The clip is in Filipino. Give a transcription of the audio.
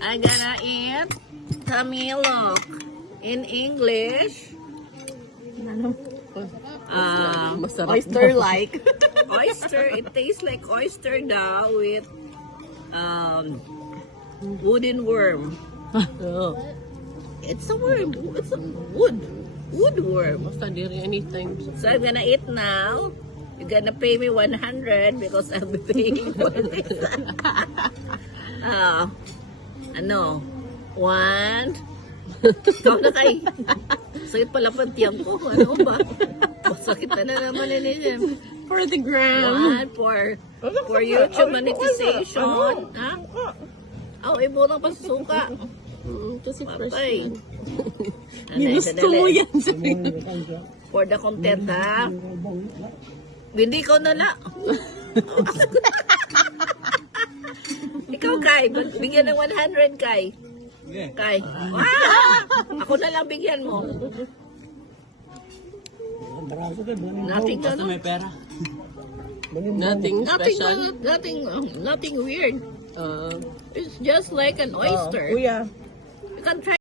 I'm gonna eat tamilok. In English, Masarap oyster-like. Oyster. It tastes like oyster daw with wooden worm. daw. It's a worm. It's a woodworm. Basta diri anything. So I'm gonna eat now. You're gonna pay me 100 because I'll be paying for this. Ano? 1. Ikaw na kay. Sakit pala pa tiyang ko. Ano ba? Sakit na naman nila. For the gram. For YouTube monetization. Ha? Oh, ibo lang pa sa suka. Kasi fresh Patay. yan. Ano, Ginusto mo sadali. yan. For the content, ha? Hindi ko nala. Ikaw, Kai. Bigyan ng 100, Kai. Kai. Ako na lang bigyan mo. Nothing, Basta ano? may pera. Nothing special. Nothing weird. It's just like an oyster. Kuya. You can try